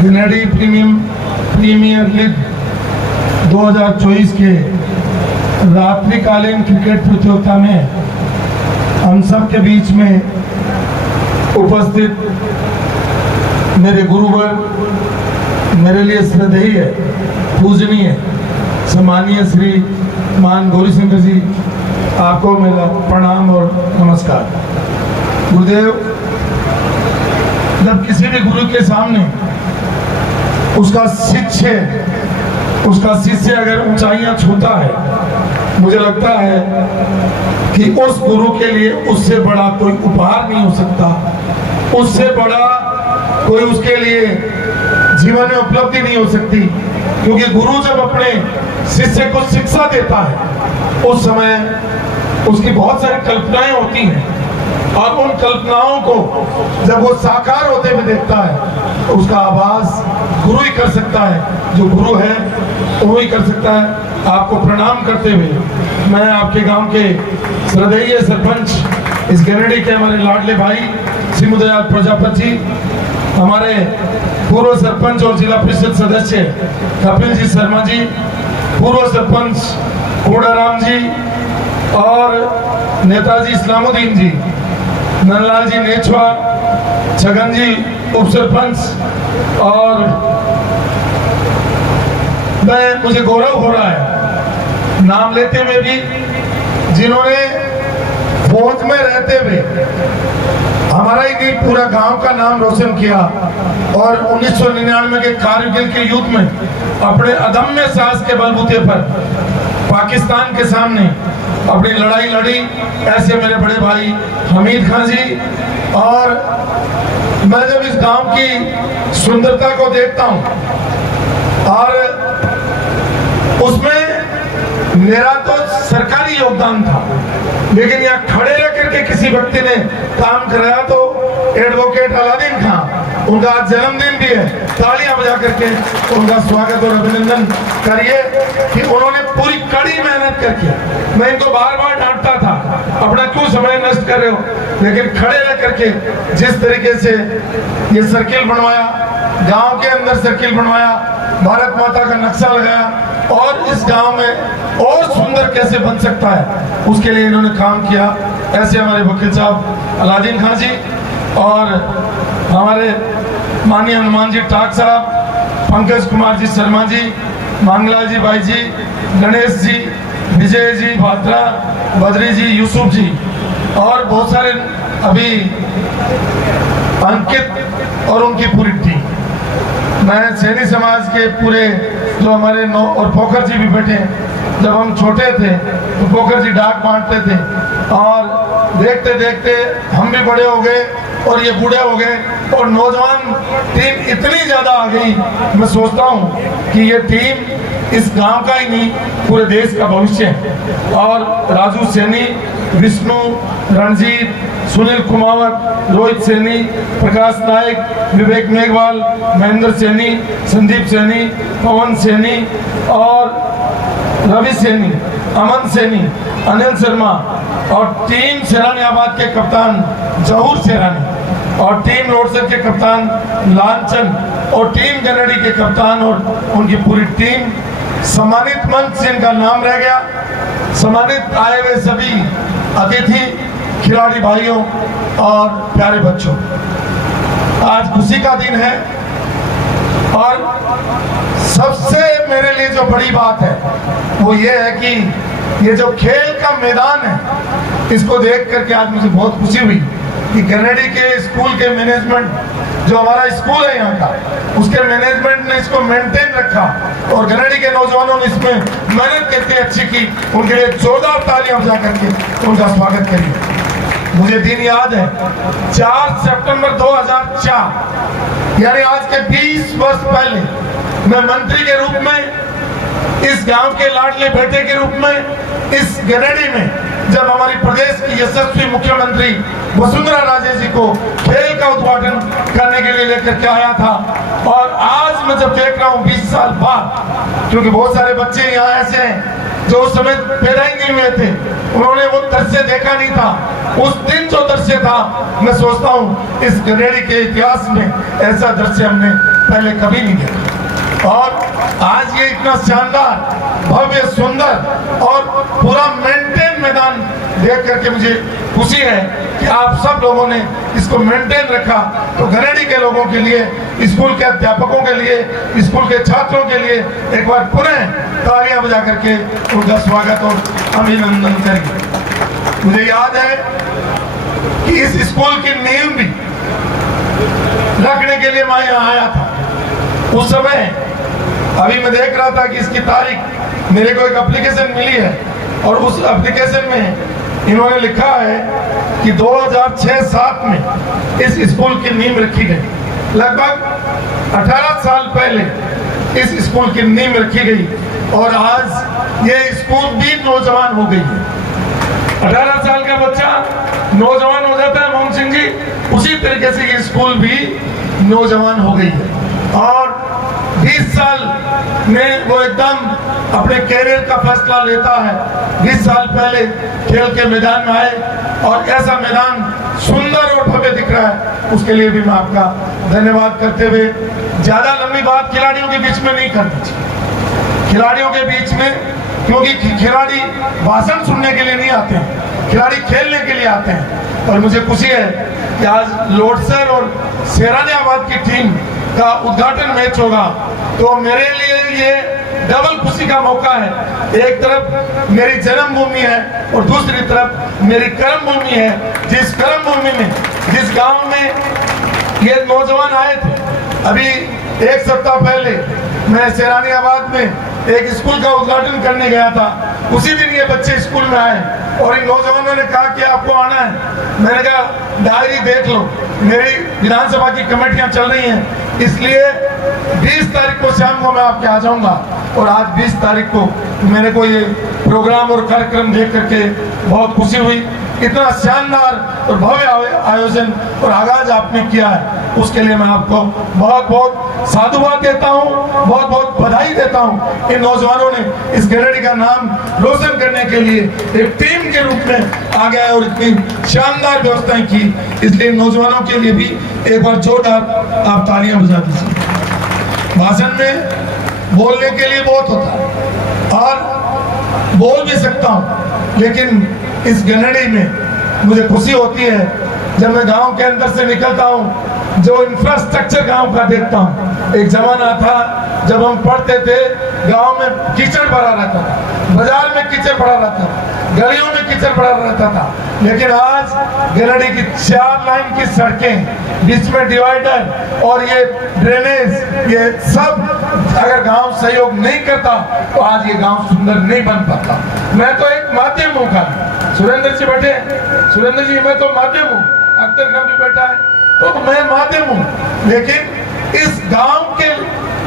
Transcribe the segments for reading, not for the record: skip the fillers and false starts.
Ganedi premiere league 2024 के रात्रिकालीन cricket प्रतियोगिता में हम सब के बीच में उपस्थित मेरे गुरुवर, मेरे लिए श्रद्धेय पूजनीय सम्मानीय श्री मान गौरी शंकर जी, आपको मेरा प्रणाम और नमस्कार। गुरुदेव, जब किसी भी गुरु के सामने उसका शिष्य अगर ऊंचाइयां छूता है, मुझे लगता है कि उस गुरु के लिए उससे बड़ा कोई उपहार नहीं हो सकता, उससे बड़ा कोई उसके लिए जीवन में उपलब्धि नहीं हो सकती। क्योंकि गुरु जब अपने शिष्य को शिक्षा देता है, उस समय उसकी बहुत सारी कल्पनाएं होती हैं और उन कल्पनाओं को जब वो साकार होते हुए देखता है, तो उसका आभास गुरु ही कर सकता है। जो गुरु है वो ही कर सकता है। आपको प्रणाम करते हुए मैं आपके गांव के श्रद्धेय सरपंच, इस गनेडी के हमारे लाडले भाई सिमुदयाल प्रजापति, हमारे पूर्व सरपंच और जिला परिषद सदस्य कपिल जी शर्मा जी, पूर्व सरपंच कोडाराम जी और नेताजी इस्लामुद्दीन जी, नंदलाल जी नेछवा, छगन जी उप सरपंच, और मुझे गौरव हो रहा है नाम लेते हुए भी, जिन्होंने फौज में रहते हुए हमारा ही नहीं पूरा गांव का नाम रोशन किया और 1999 के कारगिल के युद्ध में अपने अदम्य साहस के बलबूते पर पाकिस्तान के सामने अपनी लड़ाई लड़ी। ऐसे मेरे बड़े भाई हमीद खान जी, और मैं जब इस गांव की सुंदरता को देखता हूं और उसमें मेरा तो सरकारी योगदान था, लेकिन यहाँ खड़े रह करके किसी व्यक्ति ने काम कराया तो एडवोकेट अलादीन खान, उनका आज जन्मदिन भी है, तालियां बजा करके उनका स्वागत और अभिनंदन करिए कि उन्होंने पूरी कड़ी मेहनत करके। मैं इनको बार बार डांटता था, अपना क्यों समय नष्ट कर रहे हो, लेकिन खड़े रह करके जिस तरीके से ये सर्किल बनवाया, गांव के अंदर सर्किल बनवाया, भारत माता का नक्शा लगाया और इस गांव में और सुंदर कैसे बन सकता है, उसके लिए इन्होंने काम किया। ऐसे हमारे वकील साहब अलादीन खान जी और हमारे माननीय हनुमान जी टाक साहब, पंकज कुमार जी शर्मा जी, मांगलाल जी भाई जी, गणेश जी, विजय जी भात्रा, बद्री जी, यूसुफ जी और बहुत सारे अभी अंकित और उनकी पूरी टीम। मैं सैनी समाज के पूरे जो हमारे और पोखर जी भी बैठे हैं। जब हम छोटे थे तो पोखर जी डाक बांटते थे और देखते देखते हम भी बड़े हो गए और ये बूढ़े हो गए और नौजवान टीम इतनी ज्यादा आ गई। मैं सोचता हूँ कि ये टीम इस गांव का ही नहीं, पूरे देश का भविष्य है। और राजू सैनी, विष्णु, रणजीत, सुनील कुमावत, रोहित सैनी, प्रकाश नायक, विवेक मेघवाल, महेंद्र सैनी, संदीप सैनी, पवन सैनी और रवि सैनी, अमन सैनी, अनिल शर्मा और टीम सेरानीबाद के कप्तान जहूर सेरानी और टीम लोटसर के कप्तान लालचंद और टीम गनेडी के कप्तान और उनकी पूरी टीम। सम्मानित मंच जिनका नाम रह गया, सम्मानित आए हुए सभी अतिथि, खिलाड़ी भाइयों और प्यारे बच्चों, आज खुशी का दिन है और सबसे मेरे लिए जो बड़ी बात है वो ये है कि ये जो खेल का मैदान है, इसको देख करके आज मुझे बहुत खुशी हुई कि गनेडी के स्कूल के मैनेजमेंट, जो हमारा स्कूल है यहाँ का, उसके मैनेजमेंट ने इसको मेंटेन रखा और गनेडी के नौजवानों ने इसमें मेहनत करके अच्छी की। उनके लिए जोरदार तालियां बजा करके उनका स्वागत करिए। मुझे दिन याद है 4 सितंबर 2004, यानी आज के 20 वर्ष पहले मैं मंत्री के रूप में, इस गांव के लाडले बेटे के रूप में, इस गनेडी में जब हमारी प्रदेश की यशस्वी मुख्यमंत्री वसुंधरा राजे जी को खेल का उद्घाटन करने के लिए लेकर के आया था। और आज मैं जब देख रहा हूँ 20 साल बाद, क्योंकि बहुत सारे बच्चे यहाँ ऐसे हैं जो उस समय पैदा ही नहीं हुए थे, उन्होंने वो दृश्य देखा नहीं था। उस दिन जो दृश्य था, मैं सोचता हूँ इस गनेडी के इतिहास में ऐसा दृश्य हमने पहले कभी नहीं देखा। और आज ये इतना शानदार, भव्य, सुंदर और पूरा मेंटेन मैदान देख करके मुझे खुशी है कि आप सब लोगों ने इसको मेंटेन रखा। तो गनेडी के लोगों के लिए, स्कूल के अध्यापकों के लिए, स्कूल के छात्रों के लिए एक बार पुनः तालियां बजा करके उनका स्वागत और अभिनंदन करेंगे। मुझे याद है कि इस स्कूल की नींव भी रखने के लिए मैं यहाँ आया था। उस समय अभी मैं देख रहा था कि इसकी तारीख, मेरे को एक एप्लीकेशन मिली है और उस एप्लीकेशन में इन्होंने लिखा है कि 2006-07 में इस स्कूल की नींव रखी गई। लगभग 18 साल पहले इस स्कूल की नींव रखी गई और आज ये स्कूल भी नौजवान हो गई है। 18 साल का बच्चा नौजवान हो जाता है मोहन सिंह जी, उसी तरीके से ये स्कूल भी नौजवान हो गई है। और 20 साल में वो एकदम अपने कैरियर का फैसला लेता है। 20 साल पहले खेल के मैदान में आए और ऐसा मैदान सुंदर और भव्य दिख रहा है, उसके लिए भी मैं आपका धन्यवाद करते हुए ज्यादा लंबी बात खिलाड़ियों के बीच में नहीं करनी चाहिए। खिलाड़ियों के बीच में, क्योंकि खिलाड़ी भाषण सुनने के लिए नहीं आते हैं, खिलाड़ी खेलने के लिए आते हैं। और मुझे खुशी है कि आज लोडसर और शेरानियाबाद की टीम का उद्घाटन मैच होगा, तो मेरे लिए ये डबल खुशी का मौका है। एक तरफ मेरी जन्मभूमि है और दूसरी तरफ मेरी कर्मभूमि है। जिस कर्मभूमि में, जिस गांव में ये नौजवान आए थे, अभी एक सप्ताह पहले मैं शेरानियाबाद में एक स्कूल का उद्घाटन करने गया था। उसी दिन ये बच्चे स्कूल में आए और इन नौजवानों ने कहा कि आपको आना है। मैंने कहा डायरी देख लो, मेरी विधानसभा की कमेटियां चल रही हैं, इसलिए 20 तारीख को शाम को मैं आपके आ जाऊंगा। और आज 20 तारीख को मेरे को ये प्रोग्राम और कार्यक्रम देख करके बहुत खुशी हुई। इतना शानदार और भव्य आयोजन और आगाज आपने किया है, उसके लिए मैं आपको बहुत बहुत साधुवाद देता हूँ, बहुत बहुत बधाई देता हूँ। इन नौजवानों ने इस गनेडी का नाम रोशन करने के लिए एक टीम के रूप में आ गए और इतनी शानदार व्यवस्थाएं की, इसलिए नौजवानों के लिए भी एक बार जोरदार आप तालियां बजा दीजिए। भाषण में बोलने के लिए बहुत होता है और बोल भी सकता हूँ, लेकिन इस गनेडी में मुझे खुशी होती है जब मैं गांव के अंदर से निकलता हूँ, जो इंफ्रास्ट्रक्चर गांव का देखता हूँ। एक जमाना था जब हम पढ़ते थे, गांव में कीचड़ भरा रहता था, बाजार में कीचड़ भरा रहता था, गलियों में कीचड़ भरा रहता था। लेकिन आज गनेडी की 4 लाइन की सड़कें, बीच में डिवाइडर और ये ड्रेनेज, ये सब अगर गांव सहयोग नहीं करता तो आज ये गांव सुंदर नहीं बन पाता। मैं तो एक माध्यम हूँ का, सुरेंद्र जी बैठे, सुरेंद्र जी मैं तो माध्यम हूँ, अख्तर खान भी बैठा है, तो मैं माध्यम हूँ। लेकिन इस गांव के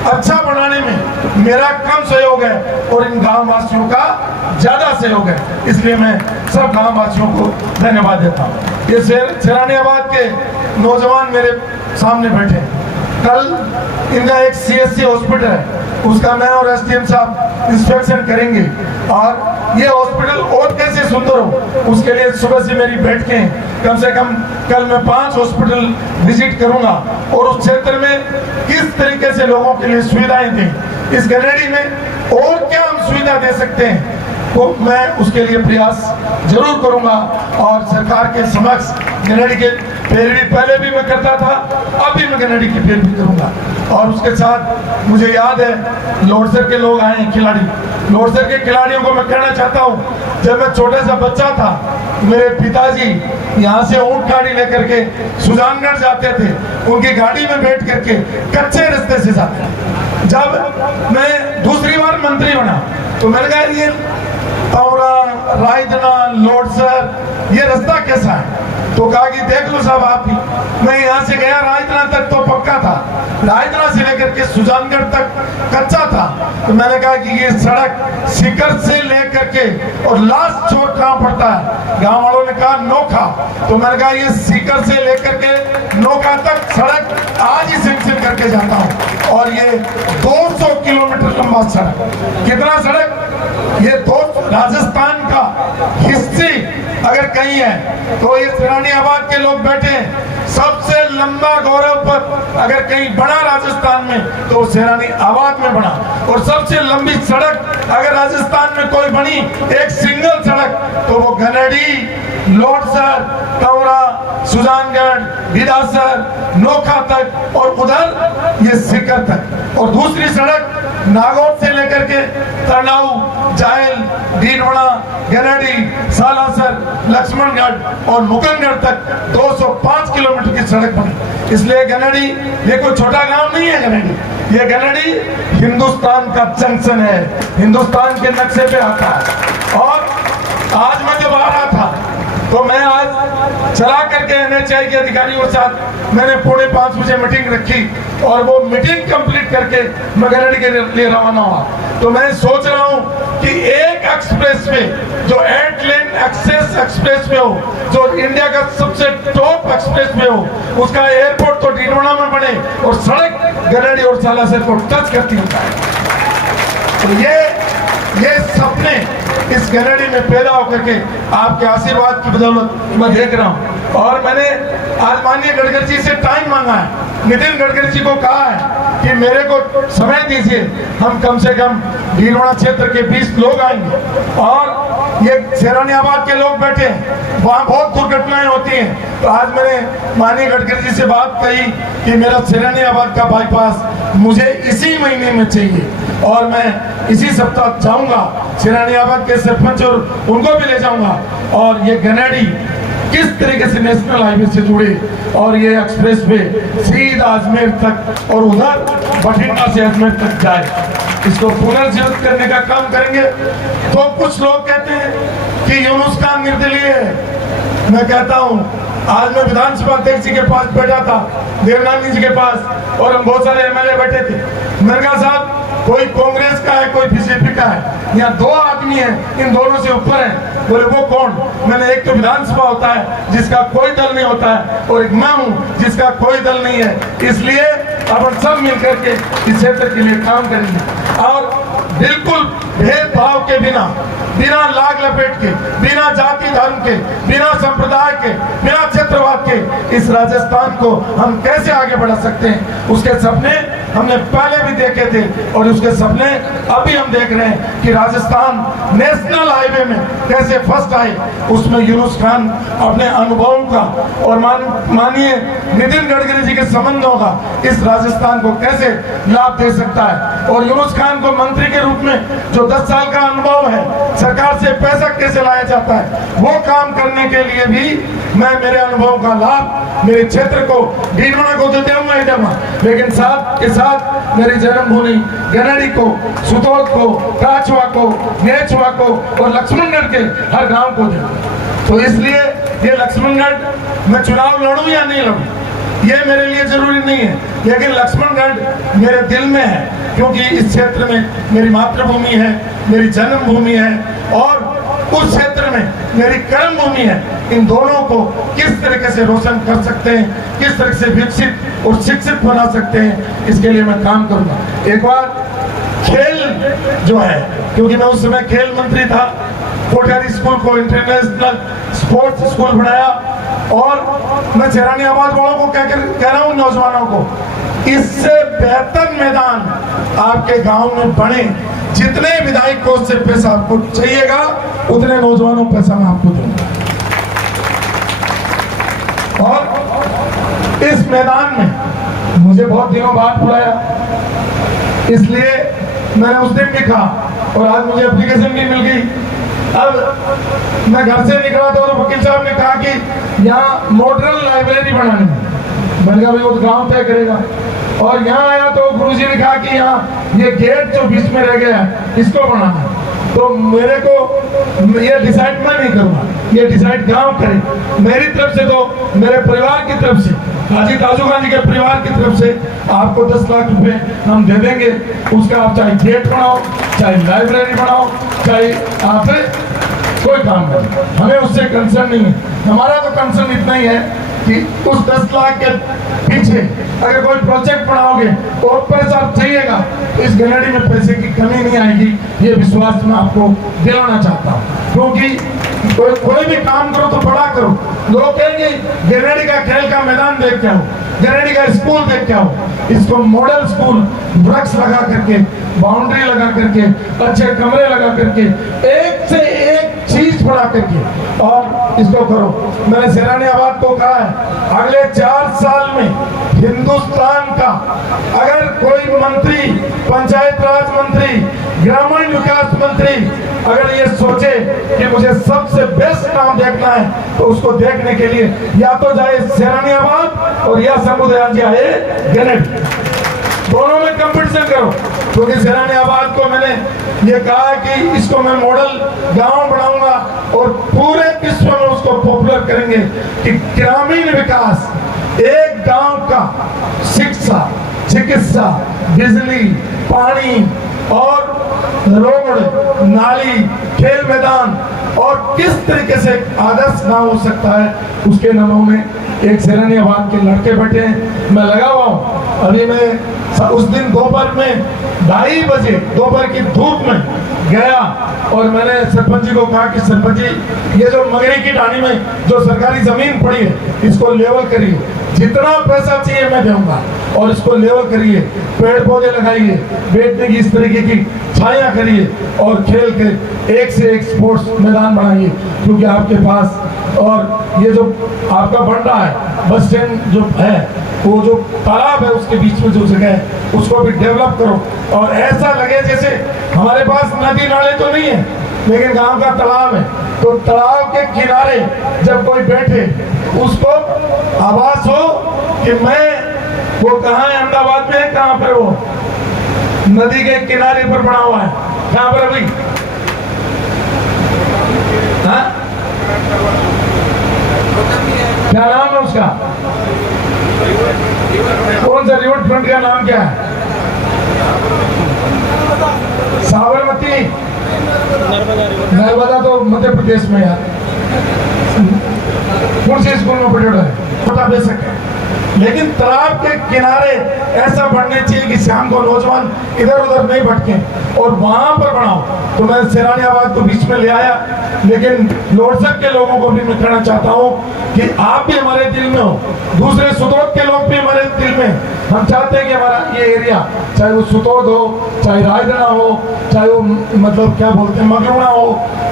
अच्छा बनाने में मेरा कम सहयोग है और इन गांव वासियों का ज्यादा सहयोग है, इसलिए मैं सब गांव वासियों को धन्यवाद देता हूँ। ये शेरानियाबाद के नौजवान मेरे सामने बैठे, कल इनका एक CSC हॉस्पिटल है, उसका मैं और SDM साहब इंस्पेक्शन करेंगे और ये हॉस्पिटल और कैसे सुंदर हो, उसके लिए सुबह से मेरी बैठकें, कम से कम कल मैं 5 हॉस्पिटल विजिट करूंगा और उस क्षेत्र में किस तरीके से लोगों के लिए सुविधाएं दें, इस गनेडी में और क्या हम सुविधा दे सकते हैं, तो मैं उसके लिए प्रयास जरूर करूंगा। और सरकार के समक्ष गनेडी के पैरवी पहले भी मैं करता था, अभी मैं गनेडी की पैरवी करूंगा। और उसके साथ मुझे याद है लोडसर के लोग आए हैं, खिलाड़ी, लोडसर के खिलाड़ियों को मैं कहना चाहता हूँ, जब मैं छोटा सा बच्चा था, मेरे पिताजी यहाँ से ऊंट गाड़ी लेकर के सुजानगढ़ जाते थे, उनकी गाड़ी में बैठ करके कच्चे रास्ते से जाते। जब मैं दूसरी बार मंत्री बना तो मैंने कहा ये तौरा, रायदना, लोडसर, ये रास्ता कैसा है? तो कहा कि देख लो साहब आप ही। मैं यहाँ से गया, रायदना तक तो पक्का था, रायदना से लेकर के सुजानगढ़ तक कच्चा था। तो मैंने कहा कि ये सड़क सीकर से लेकर के और लास्ट छोर कहाँ पड़ता है? गांव वालों ने कहा नोखा। तो मैंने कहा ये सीकर से लेकर के नोखा तक सड़क आज ही सैंक्शन करके जाता हूँ। और ये 200 किलोमीटर लंबा सड़क, कितना सड़क? ये तो राजस्थान का हिस्ट्री अगर कहीं है तो ये शेरानियाबाद के लोग बैठे, सबसे लंबा गौरव पथ अगर कहीं बना राजस्थान में तो सेनानी आबाद में बना। और सबसे लंबी सड़क अगर राजस्थान में कोई बनी, एक सिंगल सड़क, तो वो गनेडी, लोटसर, टौरा, सुजानगढ़, बिदासर, नोखा तक और उधर ये सीकर तक। और दूसरी सड़क नागौर से लेकर के तरनाऊ, जायल, भीलवाड़ा, गनेडी, सालासर, लक्ष्मणगढ़ और मुकंदगढ़ तक 205 किलोमीटर की सड़क बनी। इसलिए गनेडी ये कोई छोटा गांव नहीं है। गनेडी, ये गनेडी हिंदुस्तान का जंक्शन है, हिंदुस्तान के नक्शे पे आता है। और आज मैं जब आ रहा था तो मैं आज चला करके NHAI के अधिकारियों के साथ मैंने 4:45 बजे मीटिंग रखी और वो मीटिंग कंप्लीट करके मैं गनेडी के लिए रवाना हुआ। तो मैं सोच रहा हूँ कि एक एक्सप्रेस वे जो 8 लेन एक्सेस एक्सप्रेस वे हो, जो इंडिया का सबसे टॉप एक्सप्रेस वे हो, उसका एयरपोर्ट तो डीडवाना में बने और सड़क गनेडी और सालासर को टच करती होता है। तो ये सपने इस गनेडी में पैदा होकर के आपके आशीर्वाद की बदौलत मैं देख रहा हूँ। और मैंने आज माननीय गडकरी जी से टाइम मांगा है, नितिन गडकरी जी को कहा है कि मेरे को समय दीजिए, हम कम से कम भीलवाड़ा क्षेत्र के 20 लोग आएंगे। और ये सेनानियाबाद के लोग बैठे हैं, वहाँ बहुत दुर्घटनाएं होती हैं। तो आज मैंने माननीय गडकरी जी से बात कही कि मेरा सेनानियाबाद का बाईपास मुझे इसी महीने में चाहिए और मैं इसी सप्ताह जाऊंगा, सेनानियाबाद के सरपंच और उनको भी ले जाऊंगा। और ये गनेडी किस तरीके से नेशनल हाईवे से जुड़े और ये एक्सप्रेस वे सीधा अजमेर तक और उधर बठिंडा से अजमेर तक जाए, इसको पुनर्जीवित करने का काम करेंगे। तो कुछ लोग कहते हैं कि यूनुस खान निर्दलीय है। मैं कहता हूँ, आज मैं विधानसभा अध्यक्ष जी के पास बैठा था, देवनानी जी के पास, और हम बहुत सारे MLA बैठे थे। मैंने कहा साहब, कोई कांग्रेस का है, कोई बीजेपी का है, यहाँ 2 आदमी हैं, इन दोनों से ऊपर हैं। बोले वो कौन? मैंने एक तो विधानसभा होता है जिसका कोई दल नहीं होता है, और एक मैं हूँ जिसका कोई दल नहीं है। इसलिए अब हम सब मिलकर के इस क्षेत्र के लिए काम करेंगे और बिल्कुल भेदभाव के बिना, बिना लाग लपेट के, बिना जाति धर्म के, बिना संप्रदाय के, बिना क्षेत्रवाद के इस राजस्थान को हम कैसे आगे बढ़ा सकते हैं, उसके सपने हमने पहले भी देखे थे और उसके सपने अभी हम देख रहे हैं कि राजस्थान नेशनल हाईवे में कैसे फर्स्ट आए। उसमें यूनुस खान अपने अनुभवों का और माननीय नितिन गडकरी जी के संबंधों का इस राजस्थान को कैसे लाभ दे सकता है। और यूनुस खान को मंत्री के रूप में जो 10 साल का अनुभव है, सरकार से पैसा कैसे लाया जाता है, वो काम करने के लिए भी मैं मेरे अनुभव का लाभ मेरे क्षेत्र को, भीलवाड़ा को तो दूंगा ही दूंगा, लेकिन साथ के साथ मेरी जन्मभूमि गनेडी को, सुतोद को, काचवा को, नेचवा को और लक्ष्मणगढ़ के हर गांव को दूंगा। तो इसलिए ये लक्ष्मणगढ़ मैं चुनाव लड़ूं या नहीं लड़ूं, ये मेरे लिए जरूरी नहीं है, लेकिन लक्ष्मणगढ़ मेरे दिल में है, क्योंकि इस क्षेत्र में मेरी मातृभूमि है, मेरी जन्मभूमि है और उस क्षेत्र में मेरी कर्म भूमि है। इन दोनों को किस तरीके से रोशन कर सकते हैं, किस तरह से विकसित और शिक्षित बना सकते हैं, इसके लिए मैं काम करूंगा। एक बार खेल जो है, क्योंकि मैं उस समय खेल मंत्री था, कोठारी स्कूल को इंटरनेशनल स्पोर्ट्स स्कूल बनाया और मैं सेनानियाबाद वालों को कह रहा हूँ, नौजवानों को, इससे बेहतर मैदान आपके गांव में बने। जितने विधायक कोष से पैसा आपको चाहिएगा, उतने नौजवानों पैसा मैं आपको दूंगा। और इस मैदान में मुझे बहुत दिनों बाद बुलाया, इसलिए मैंने उस दिन भी कहा और आज मुझे एप्लीकेशन भी मिल गई। अब मैं घर से निकला था और वकील साहब ने कहा कि यहाँ मॉडर्न लाइब्रेरी बनानी है। मैंने कहा भाई वो तो गाँव तय करेगा। और यहाँ आया तो गुरुजी ने कहा कि यहाँ ये गेट जो बीच में रह गया है, इसको बनाना है। तो मेरे को ये डिसाइड मैं नहीं करूँगा, ये डिसाइड गांव करे। मेरी तरफ से तो, मेरे परिवार की तरफ से, हाजी ताजू खान जी के परिवार की तरफ से आपको 10 लाख रुपए हम दे देंगे। उसका आप चाहे गेट बनाओ, चाहे लाइब्रेरी बनाओ, चाहे आप कोई काम करें, हमें उससे कंसर्न नहीं है। हमारा तो कंसर्न इतना ही है कि उस 10 लाख के पीछे अगर कोई प्रोजेक्ट बनाओगे और पैसा चाहिएगा तो इस गैलरी में पैसे की कमी नहीं आएगी, ये विश्वास मैं आपको दिलाना चाहता हूँ। क्योंकि कोई भी काम करो तो बड़ा करो। लोग कहेंगे गिरिडीह का खेल का मैदान देख के आओ, गिरिडीह का स्कूल देख के आओ। इसको मॉडल स्कूल वृक्ष लगा करके, बाउंड्री लगा करके, अच्छे कमरे लगा करके, एक से एक चीज बढ़ा करके और इसको करो। मैंने सेनानियाबाद को कहा है अगले 4 साल में हिंदुस्तान का अगर कोई मंत्री, पंचायत राज मंत्री, ग्रामीण विकास मंत्री अगर ये सोचे कि मुझे सबसे बेस्ट काम देखना है तो उसको देखने के लिए या तो जाए सेनानियाबाद और या समुदाय आए गिरिडीह, दोनों में कंपटीशन करो। क्योंकि सेनानियाबाद को मैंने ये कहा है कि इसको मैं मॉडल गांव बनाऊंगा और पूरे विश्व में उसको पॉपुलर करेंगे कि ग्रामीण विकास, एक गांव का शिक्षा, चिकित्सा, बिजली, पानी और रोड, नाली, खेल मैदान और किस तरीके से आदर्श गांव हो सकता है उसके नामों में एक सेनानियाबाद के लड़के बैठे हैं। मैं लगा हुआ हूँ। अभी मैं उस दिन दोपहर में 2:30 बजे दोपहर की धूप में गया और मैंने सरपंच जी को कहा कि सरपंच जी ये जो मगरी की ढाणी में जो सरकारी जमीन पड़ी है इसको लेवल करिए, जितना पैसा चाहिए मैं दूंगा और इसको लेवल करिए, पेड़ पौधे लगाइए, बैठने की इस तरीके की छाया करिए और खेल के एक से एक स्पोर्ट्स मैदान बनाइए। क्योंकि आपके पास और ये जो आपका बन रहा है बस स्टैंड जो है, वो जो तालाब है उसके बीच में जो जगह है उसको भी डेवलप करो और ऐसा लगे जैसे हमारे पास नदी नाले तो नहीं है लेकिन गांव का तालाब है, तो तालाब के किनारे जब कोई बैठे उसको आभास हो कि मैं, वो कहाँ है, अहमदाबाद में है, कहाँ पर वो नदी के किनारे पर बना हुआ है, कहाँ पर अभी, हाँ क्या नाम है उसका, कौन सा रिवर फ्रंट का नाम क्या है, साबरमती, नर्मदा तो मध्य प्रदेश में यार, कौन से स्कूल में पढ़े है बता दे सके। लेकिन तालाब के किनारे ऐसा बनने चाहिए कि शाम को नौजवान इधर उधर नहीं भटके और वहां पर बनाओ। तो मैं सेनानियाबाद को बीच में ले आया, लेकिन लोहरसक के लोगों को भी मैं कहना चाहता हूं कि आप भी हमारे दिल में हो, दूसरे सुतोद के लोग भी हमारे दिल में। हम चाहते हैं कि हमारा ये एरिया, चाहे वो सुतोद हो, चाहे रायगढ़ हो, चाहे वो मतलब क्या बोलते हैं मगलुणा हो,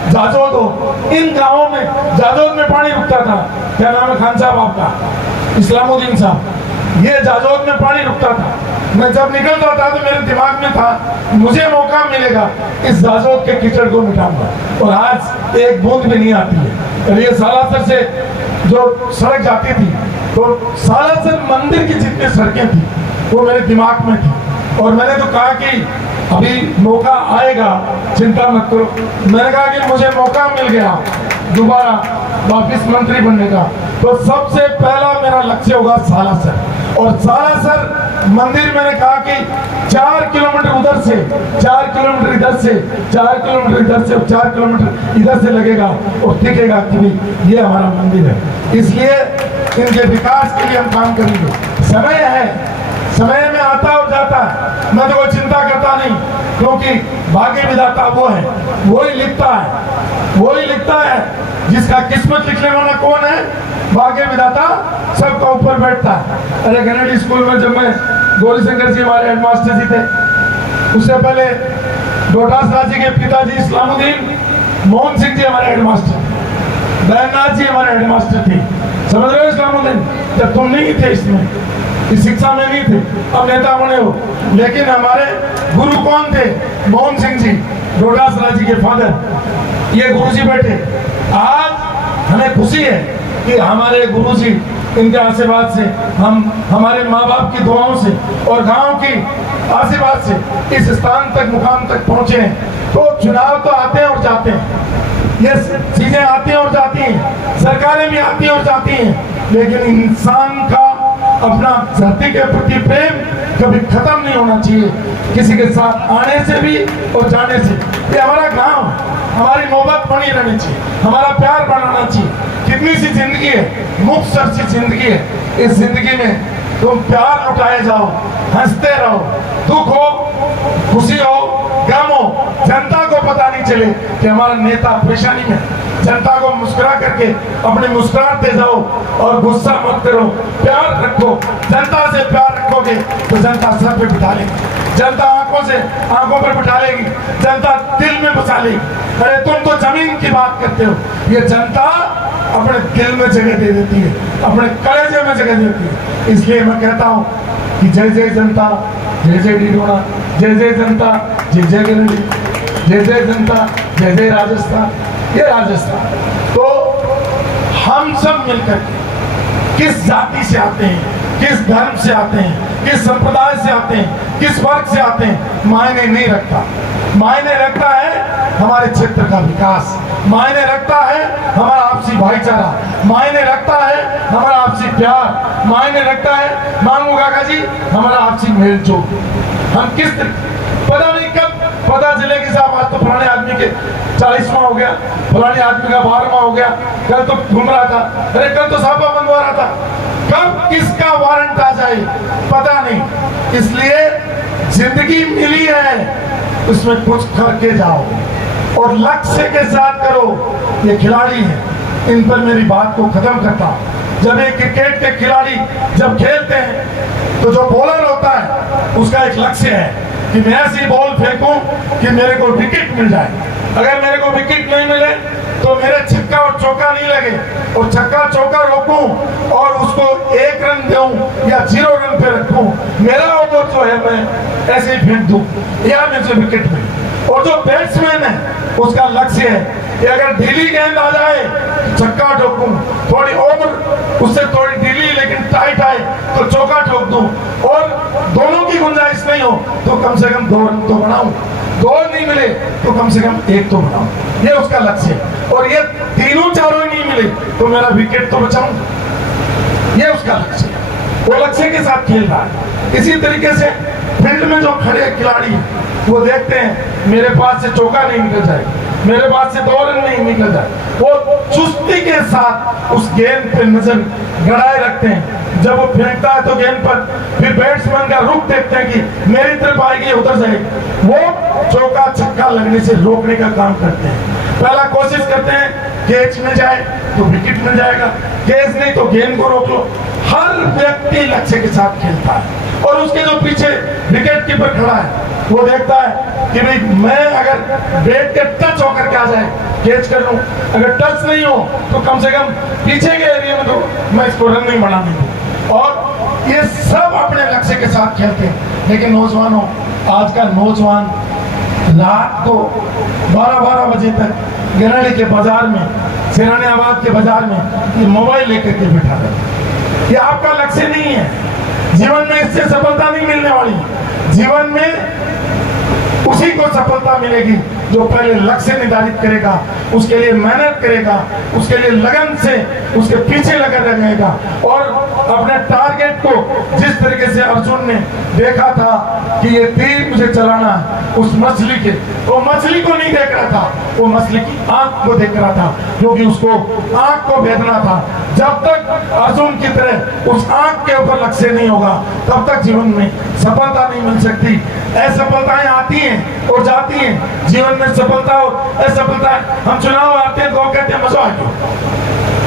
जाजोद हो, इन गाँवों में, जाजोद में पानी रुकता था, क्या नाम है खान साहब आपका, इस्लामुद्दीन साहब, ये जाजोद में पानी रुकता था। मैं जब निकलता था तो मेरे दिमाग में था मुझे मौका मिलेगा इस जाजोद के कीचड़ को मिटाऊंगा, और आज एक बूंद भी नहीं आती है। और ये सालासर से जो सड़क जाती थी तो सालासर मंदिर की जितनी सड़कें थी वो मेरे दिमाग में थी और मैंने तो कहा कि अभी मौका आएगा, चिंता मत करो। मैंने कहा कि मुझे मौका मिल गया दोबारा वापिस मंत्री बनने का, तो सबसे पहला मेरा लक्ष्य होगा सालासर। और सालासर मंदिर मैंने कहा कि 4 किलोमीटर उधर से, 4 किलोमीटर इधर से, 4 किलोमीटर इधर से, 4 किलोमीटर इधर से लगेगा और दिखेगा कि ये हमारा मंदिर है। इसलिए इनके विकास के लिए हम काम करेंगे। समय है, समय में आता और जाता है, मैं तो कोई चिंता करता नहीं, क्योंकि भाग्य विधाता वो है, वही लिखता है, वही लिखता है। जिसका किस्मत लिखने वाला कौन है? भाग्य विधाता सबका ऊपर बैठता है। अरे गिरिडीह स्कूल में जब मैं, गौरीशंकर जी हमारे हेडमास्टर जी थे, उससे पहले डोटास राज जी के पिताजी इस्लामुद्दीन मोहन सिंह जी हमारे हेडमास्टर, बैरनाथ जी हमारे हेडमास्टर थे। समझ रहे हो इस्लामुद्दीन, जब तुम नहीं थे इसमें, इस शिक्षा में नहीं थे, अब नेता बने हो, लेकिन हमारे गुरु कौन थे? मोहन सिंह जी, डोटास राज जी के फादर, ये गुरु जी बैठे। आज हमें खुशी है कि हमारे गुरु जी, इनके आशीर्वाद से, हम हमारे माँ बाप की दुआओं से और गांव की आशीर्वाद से इस स्थान तक, मुकाम तक पहुंचे हैं। तो चुनाव तो आते हैं और जाते हैं, ये चीजें आती हैं और जाती हैं, सरकारें भी आती हैं और जाती हैं, लेकिन इंसान का अपना धरती के प्रति प्रेम कभी खत्म नहीं होना चाहिए, किसी के साथ आने से भी और जाने से। ये हमारा गांव, हमारी मोहब्बत बनी रहनी चाहिए, हमारा प्यार बढ़ाना चाहिए। कितनी सी जिंदगी है, मुख्तसर सी जिंदगी है। इस जिंदगी में तुम प्यार लुटाए जाओ, हंसते रहो, दुख हो, खुशी हो, गम हो, जनता को पता नहीं चले कि हमारा नेता परेशानी में। जनता को मुस्कुरा करके अपनी मुस्कुराहट दे जाओ और गुस्सा मत करो, प्यार रखो। जनता से प्यार रखोगे तो जनता सर पे बिठा लेगी, जनता आंखों पर बिठा लेगी, जनता दिल में बसा लेगी। अरे तुम तो जमीन की बात करते हो, ये जनता अपने दिल में जगह दे देती है, अपने कलेजे में जगह देती है। इसलिए मैं कहता हूँ कि जय जय जनता, जय जय डीडोना, जय जय जनता, जय जय गिरिडीह, जय जय जनता, जय जय राजस्थान। ये राजस्थान तो हम सब मिलकर किस जाति से आते हैं, किस धर्म से आते हैं, किस संप्रदाय से आते हैं, किस वर्ग से आते हैं, मायने नहीं रखता। मायने रखता है हमारे क्षेत्र का विकास, मायने रखता है हमारा आपसी भाईचारा, मायने रखता है हमारा आपसी प्यार, मायने रखता है मांगू काका जी हमारा आपसी मेलजोल। हम किस पता नहीं कब पता चले कि साहब आज तो फलाने आदमी के 40वां हो गया, फलाने आदमी का 12वां हो गया, कल तो घूम रहा था, अरे कल तो साहबा बंधवा रहा था। कब किसका वारंट आ जाए पता नहीं। इसलिए जिंदगी मिली है, उसमें कुछ करके जाओ और लक्ष्य के साथ करो। ये खिलाड़ी हैं, इन पर मेरी बात को खत्म करता हूं। जब एक क्रिकेट के खिलाड़ी जब खेलते हैं तो जो बॉलर होता है उसका एक लक्ष्य है कि मैं ऐसी बॉल फेंकूं कि मेरे को विकेट मिल जाए। अगर मेरे को विकेट नहीं मिले तो मेरे छक्का और चौका नहीं लगे, और छक्का चौका रोकूं और उसको 1 रन दूं या 0 रन पे रखूं, मेरा ओवर जो है मैं ऐसे ही फेंक दूं या मुझे विकेट मिले। और जो बैट्समैन है उसका लक्ष्य है कि अगर ढीली गेंद आ जाए छक्का ठोकूं, थोड़ी ओवर उससे थोड़ी ढीली लेकिन टाइट आए तो चौका ठोक दूं, और दोनों की गुंजाइश नहीं हो तो कम से कम 2 रन तो बनाऊं, 2 नहीं मिले तो कम से कम 1 तो बनाऊं। ये उसका लक्ष्य है। और ये तीनों चारों नहीं मिले तो मेरा विकेट तो बचाऊं, ये उसका लक्ष्य है। वो लक्ष्य के साथ खेल रहा है। इसी तरीके से फील्ड में जो खड़े खिलाड़ी हैं वो देखते हैं मेरे पास से चौका नहीं निकल जाए, मेरे पास से 2 रन नहीं निकल जाए, वो चुस्ती के साथ उस गेंद पे नजर गड़ाए रखते हैं। जब वो फेंकता है तो गेंद पर फिर बैट्समैन का रुख देखते हैं कि मेरी तरफ आएगी उधर जाएगी, वो चौका छक्का लगने से रोकने का काम करते हैं। पहला कोशिश करते हैं कैच में जाए तो विकेट मिल जाएगा, कैच नहीं तो गेंद को रोक लो। हर व्यक्ति लक्ष्य के साथ खेलता है, और उसके जो पीछे विकेट कीपर खड़ा है वो देखता है कि भाई मैं अगर बैट के टच होकर के आ जाए कैच कर लूं, अगर टच नहीं हो तो कम से कम पीछे के एरिया में तो मैं इसको रन नहीं बनाने दूं। और ये सब अपने लक्ष्य के साथ खेलते हैं। लेकिन नौजवानों, आज का नौजवान रात को 12-12 बजे तक गिरिडीह के बाजार में, सिरानियाबाद के बाजार में ये मोबाइल लेकर के बैठा रहता है। ये आपका लक्ष्य नहीं है। जीवन में इससे सफलता नहीं मिलने वाली। जीवन में उसी को सफलता मिलेगी जो पहले लक्ष्य निर्धारित करेगा, उसके लिए मेहनत करेगा, उसके लिए लगन से उसके पीछे लगा रहेगा, और अपने टारगेट को जिस तरीके से अर्जुन ने देखा था कि ये तीर मुझे चलाना है, उस मछली के, वो मछली को नहीं देख रहा था, वो मछली की आंख को देख रहा था, क्योंकि उसको आंख को भेदना था। जब तक अर्जुन की तरह उस आंख के ऊपर लक्ष्य नहीं होगा तब तक जीवन में सफलता नहीं मिल सकती। असफलताएं आती हैं और जाती हैं, जीवन में सफलता और असफलता। हम चुनाव आते हैं तो कहते हैं मजा आ गया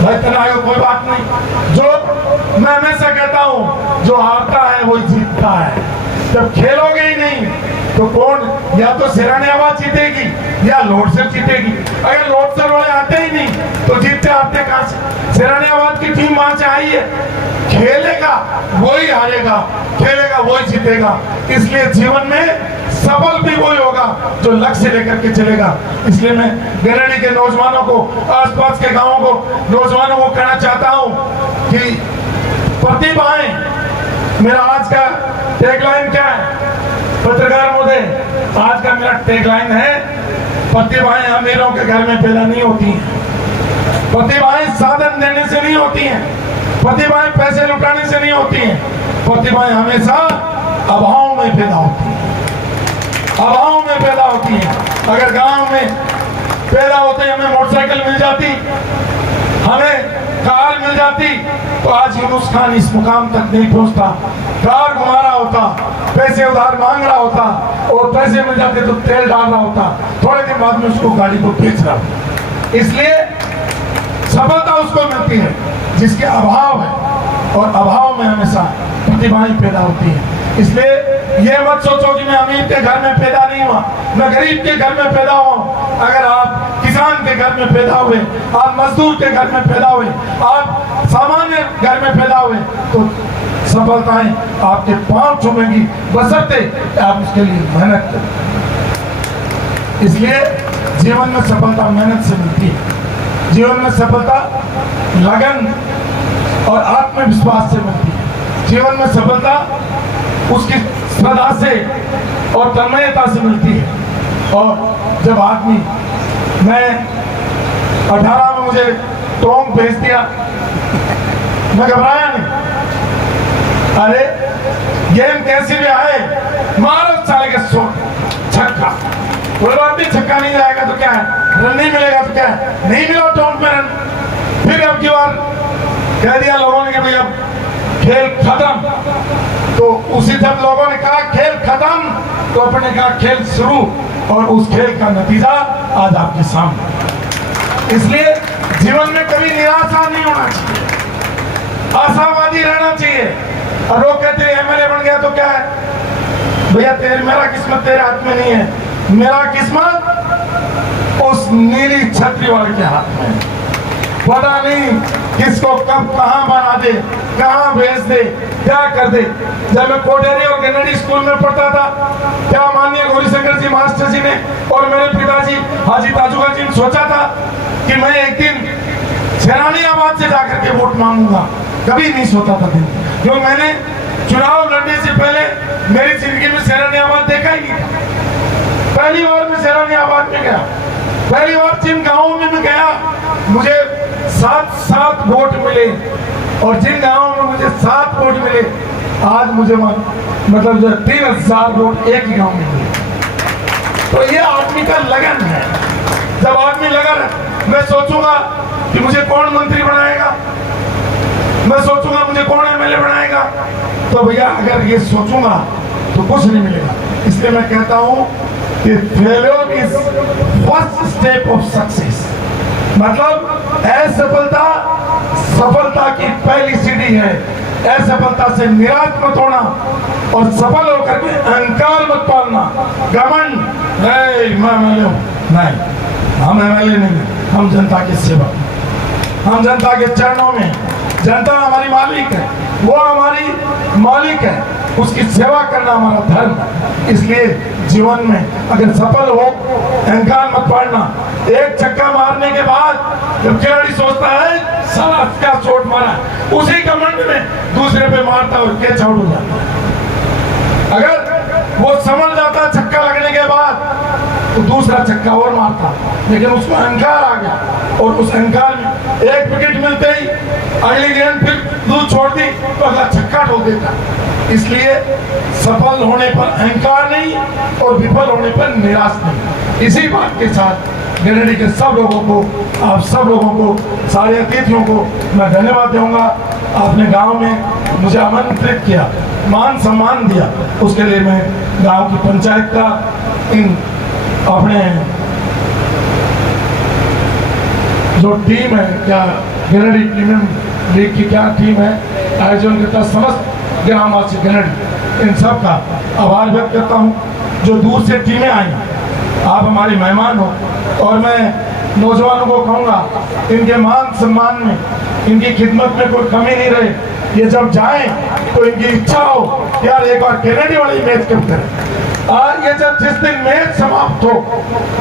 भाई, तनाव कोई बात नहीं। जो मैं हमेशा कहता हूं, जो हारता है वही जीतता है। जब खेलोगे ही नहीं तो कौन, या तो सिरानियाबाद जीतेगी या लोटसर जीतेगी। अगर लोटसर वाले आते ही नहीं तो जीतते हारते कहां से। सिरानियाबाद की टीम वहां से आई है, खेलेगा वही हारेगा, खेलेगा वही जीतेगा। इसलिए जीवन में सफल भी वही होगा जो लक्ष्य लेकर के चलेगा। इसलिए मैं गिरिडीह के नौजवानों को, आसपास के गांवों को, नौजवानों को कहना चाहता हूं कि प्रतिभाएं, मेरा आज का टैगलाइन क्या है पत्रकार महोदय, आज का मेरा टैगलाइन है, प्रतिभाएं अमीरों के घर में पैदा नहीं होती हैं, प्रतिभाएं साधन देने से नहीं होती हैं, प्रतिभाएं पैसे लुटाने से नहीं होती हैं, प्रतिभाएं हमेशा अभाव में पैदा होती हैं, अभाव में पैदा होती हैं। अगर गांव में पैदा होते ही हमें मोटरसाइकिल मिल जाती, हमें कार मिल जाती, तो आज यूनुस खान इस मुकाम तक नहीं पहुंचता। कार घुमा रहा होता, पैसे उधार मांग रहा होता, और पैसे मिल जाते तो तेल डाल रहा होता, थोड़े दिन बाद में उसको गाड़ी को बेच रहा होता। इसलिए सफलता उसको मिलती है जिसके अभाव है, और अभाव में हमेशा प्रतिभाएं पैदा होती है। इसलिए ये मत सोचो कि मैं अमीर के घर में पैदा नहीं हुआ, मैं गरीब के घर में पैदा हुआ। अगर आप किसान के घर में पैदा हुए, आप मजदूर के घर में पैदा हुए, आप सामान्य घर में पैदा हुए, तो सफलताएं आपके पांव छूमेंगी, बशर्ते आप उसके लिए मेहनत करें। इसलिए जीवन में सफलता मेहनत से मिलती है। जीवन में सफलता लगन और आत्मविश्वास से मिलती है। जीवन में सफलता उसकी श्रद्धा से और तन्मयता से मिलती है। और जब आदमी, मैं 18 में मुझे टोंक भेज दिया, मैं घबराया नहीं। अरे गेम कैसे भी आए, मारो साले के छक्का, कोई बात नहीं, छक्का नहीं जाएगा तो क्या है, रन नहीं मिलेगा तो क्या है, नहीं मिला टोंक में रन। फिर अब की बार कह दिया लोगों ने कि भाई अब खेल खत्म, तो उसी जब लोगों ने कहा खेल खत्म, तो अपने कहा खेल शुरू, और उस खेल का नतीजा आज आपके सामने। इसलिए जीवन में कभी निराशा नहीं होना चाहिए, आशावादी रहना चाहिए। और लोग कहते हैं एमएलए बन गया तो क्या है, भैया मेरा किस्मत तेरे हाथ में नहीं है, मेरा किस्मत उस नीली छतरी वाले के हाथ में है। पता नहीं किसको कब कहां बना दे, कहां भेज दे, क्या कर दे। जब मैं कोटेरी और कन्नड़ी स्कूल में पढ़ता था, क्या माननीय गौरीशंकर जी मास्टर जी ने और मेरे पिताजी हाजी ताजुका जी ने सोचा था कि मैं एक दिन सैलानियाबाद से जाकर के वोट मांगूंगा? कभी नहीं सोचा था दिन, क्योंकि मैंने चुनाव लड़ने से पहले मेरी जिंदगी में सैलानियाबाद देखा ही नहीं था। पहली बार मैं सैलानियाबाद में गया, पहली बार जिन गाँवों में मैं गया मुझे 7 वोट मिले, और जिन गाँवों में मुझे 7 वोट मिले, आज मुझे मतलब जो 3000 वोट एक ही गाँव में मिले। तो ये आदमी का लगन है। जब आदमी लगन, मैं सोचूंगा कि मुझे कौन मंत्री बनाएगा, मैं सोचूंगा मुझे कौन एमएलए बनाएगा, तो भैया अगर ये सोचूंगा तो कुछ नहीं मिलेगा। इसलिए मैं कहता हूं कि failure is first step of success. मतलब असफलता सफलता की पहली सीढ़ी है। असफलता से निराश मत होना, और सफल होकर के अहंकार मत पालना, घमंड नहीं, मैं एमएलए हूं, नहीं, हम एमएलए नहीं हैं, हम जनता के सेवक, हम जनता के चरणों में। जनता हमारी मालिक है, वो हमारी मालिक है, उसकी सेवा करना हमारा धर्म है। इसलिए जीवन में अगर सफल हो, अहंकार मत पाड़ना। एक छक्का मारने के बाद जब खिलाड़ी सोचता है साला क्या चोट मारा, उसी घमंड में दूसरे पे मारता और कैच आउट हो जाता है। अगर वो समझ जाता छक्का लगने के बाद तो दूसरा छक्का और मारता, लेकिन उसको अहंकार आ गया, और उस अहंकार में एक विकेट मिलते ही अगली गेंद फिर दूर छोड़ दी तो अगला छक्का ठोक देता। इसलिए सफल होने पर अहंकार नहीं, और विफल होने पर निराश नहीं। इसी बात के साथ गिरिडीह के सब लोगों को, आप सब लोगों को, सारे अतिथियों को मैं धन्यवाद दूंगा। आपने गांव में मुझे आमंत्रित किया, मान सम्मान दिया, उसके लिए मैं गांव की पंचायत का, इन अपने जो टीम है, क्या गिरिडीह प्रीमियम लीग की क्या टीम है, आयोजन करता समस्त ग्रामवासी गिरिडीह, इन सब का आभार व्यक्त करता हूँ। जो दूर से टीमें आई, आप हमारे मेहमान हो, और मैं नौजवानों को कहूँगा इनके मान सम्मान में, इनकी खिदमत में कोई कमी नहीं रहे। ये जब जाएं तो इनकी इच्छा हो यार एक बार कैनेडी वाली मैच कब करें। और ये जब जिस दिन मैच समाप्त हो,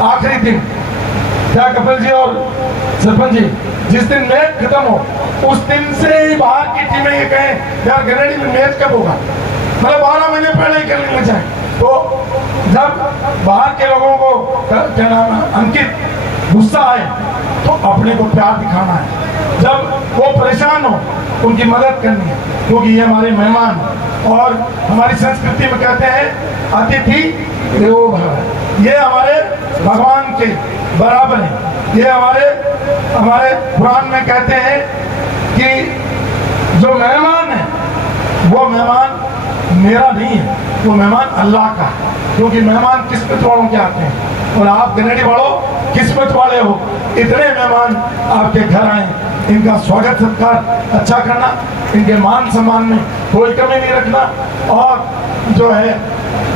आखिरी दिन, क्या कपिल जी और सरपंच जी, जिस दिन मैच खत्म हो, उस दिन से ही बाहर की टीमें ये कहें यार कैनेडी में मैच कब होगा, मतलब 12 महीने पहले ही करने लग जाए। तो जब बाहर के लोगों को क्या नाम है, अंकित, गुस्सा आए तो अपने को प्यार दिखाना है। जब वो परेशान हो उनकी मदद करनी है, क्योंकि ये हमारे मेहमान, और हमारी संस्कृति में कहते हैं अतिथि देवो भव। ये हमारे भगवान के बराबर है। ये हमारे कुरान में कहते हैं कि जो मेहमान है वो मेहमान मेरा नहीं है, वो मेहमान अल्लाह का है, क्योंकि मेहमान किस्मत वालों के आते हैं और आप कनेडी वालों किस्मत वाले हो। इतने मेहमान आपके घर आए, इनका स्वागत सत्कार अच्छा करना, इनके मान सम्मान में कोई कमी नहीं रखना और जो है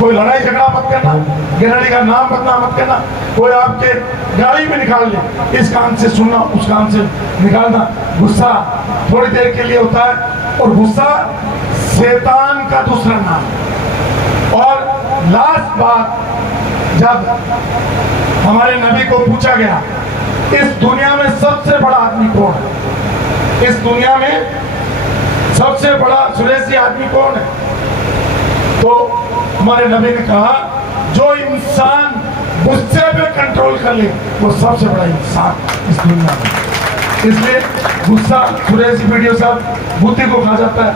कोई लड़ाई झगड़ा मत करना, कनेडी का नाम बदनाम मत करना। कोई आपके गाली में निकाल ले, इस कान से सुनना उस कान से निकालना। गुस्सा थोड़ी देर के लिए होता है और गुस्सा शैतान का दूसरा नाम। और लास्ट बात, जब हमारे नबी को पूछा गया इस दुनिया में सबसे बड़ा आदमी कौन है, इस दुनिया में सबसे बड़ा सुरेशी आदमी कौन है, तो हमारे नबी ने कहा जो इंसान गुस्से पे कंट्रोल कर ले वो सबसे बड़ा इंसान इस दुनिया में। इसलिए गुस्सा सुरेशी वीडियो साहब बुद्धि को खा जाता है,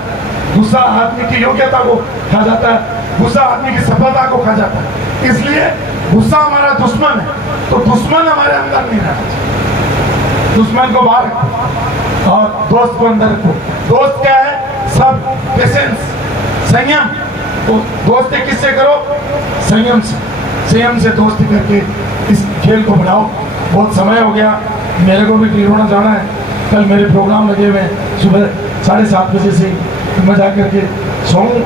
गुस्सा आदमी की योग्यता को खा जाता है, गुस्सा आदमी की सफलता को खा जाता है। इसलिए गुस्सा हमारा दुश्मन है, तो दुश्मन हमारे अंदर नहीं रहना चाहिए, दुश्मन को बाहर रखो और दोस्त को अंदर रखो। दोस्त क्या है? सब पेशेंस, संयम। तो दोस्ती किससे करो? संयम से। संयम से दोस्ती करके इस खेल को बढ़ाओ। बहुत समय हो गया, मेरे को भी टिरोना जाना है, कल मेरे प्रोग्राम लगे हुए सुबह 7:30 बजे से, मैं जा करके सोऊं।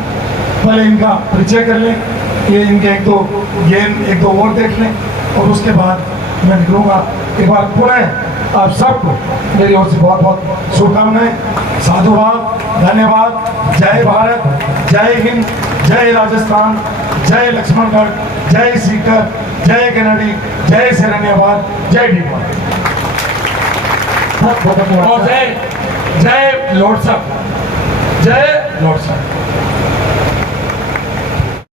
पहले इनका परिचय कर लें, ये इनके एक दो और देख लें और उसके बाद मैं निकलूँगा। एक बार पुनः आप सबको मेरी ओर से बहुत बहुत शुभकामनाएं, साधुवाद, धन्यवाद। जय भारत, जय हिंद, जय राजस्थान, जय लक्ष्मणगढ़, जय सीकर, जय कनेडी, जय शरण्यवाद, जय डीवा और जय लॉर्ड साहब, जय लॉर्ड साहब।